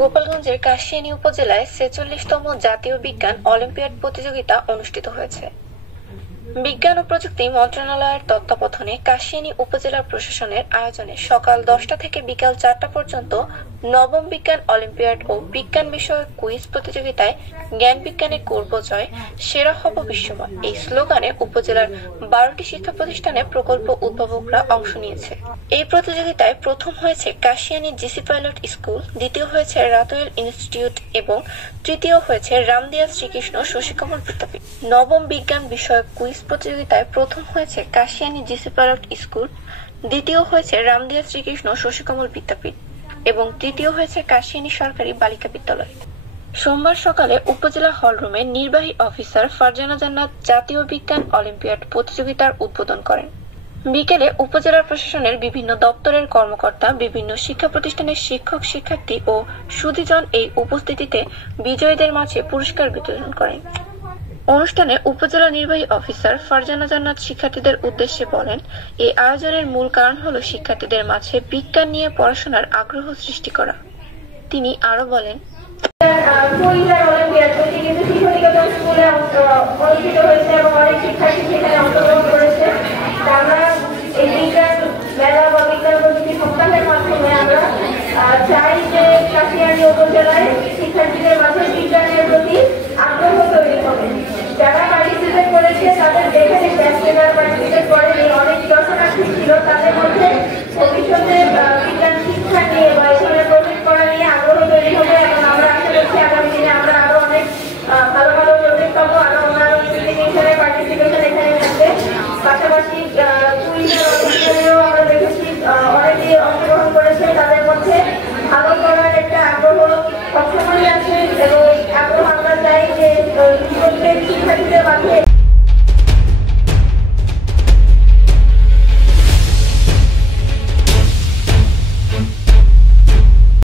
গোপালগঞ্জের কাশিয়ানী উপজেলায় ৪৬তম জাতীয় বিজ্ঞান অলিম্পিয়াড প্রতিযোগিতা অনুষ্ঠিত হয়েছে। বিজ্ঞান ও প্রযুক্তি মন্ত্রণালয়ের তত্ত্বাবধানে কাশিয়ানী উপজেলা প্রশাসনের আয়োজনে সকাল ১০টা থেকে বিকাল ৪টা পর্যন্ত নবম বিজ্ঞান অলিম্পিয়াড ও বিজ্ঞান বিষয়ক কুইজ প্রতিযোগিতায় জ্ঞান বিজ্ঞানে করব জয়, সেরা হব বিশ্বময় এই স্লোগানে উপজেলার ১২টি শিক্ষা প্রতিষ্ঠানে প্রকল্প উদ্ভাবকরা অংশ নিয়েছে। এই প্রতিযোগিতায় প্রথম হয়েছে কাশিয়ানী জিসি পাইলট স্কুল, দ্বিতীয় হয়েছে রাতোয়েল ইনস্টিটিউট এবং তৃতীয় হয়েছে রামদিয়া শ্রীকৃষ্ণ শশীকমল বিদ্যাপীঠ। নবম বিজ্ঞান বিষয়ক কুইজ প্রতিযোগিতায় প্রথম হয়েছে কাশিয়ানী জিসি পাইলট স্কুল, দ্বিতীয় হয়েছে রামদিয়া শ্রীকৃষ্ণ শশীকমল বিদ্যাপীঠ এবং তৃতীয় হয়েছে কাশিয়ানী সরকারি বালিকা বিদ্যালয়। সোমবার সকালে উপজেলা হলরুমে নির্বাহী অফিসার ফারজানা জান্নাত জাতীয় বিজ্ঞান অলিম্পিয়াড প্রতিযোগিতার উদ্বোধন করেন। বিকেলে উপজেলা প্রশাসনের বিভিন্ন দপ্তরের কর্মকর্তা, বিভিন্ন শিক্ষা প্রতিষ্ঠানের শিক্ষক শিক্ষার্থী ও সুধীজন এই উপস্থিতিতে বিজয়ীদের মাঝে পুরস্কার বিতরণ করেন। অনুষ্ঠানে উপজেলা নির্বাহী অফিসার ফারজানা জান্নাত শিক্ষার্থীদের উদ্দেশ্যে বলেন, এই আয়োজনের মূল কারণ হলো শিক্ষার্থীদের মাঝে বিজ্ঞান নিয়ে পড়াশোনার আগ্রহ সৃষ্টি করা। তিনি আরো বলেন, এই বিজ্ঞান মেলা বা বিজ্ঞান প্রযুক্তি সপ্তাহের মাধ্যমে আমরা চাই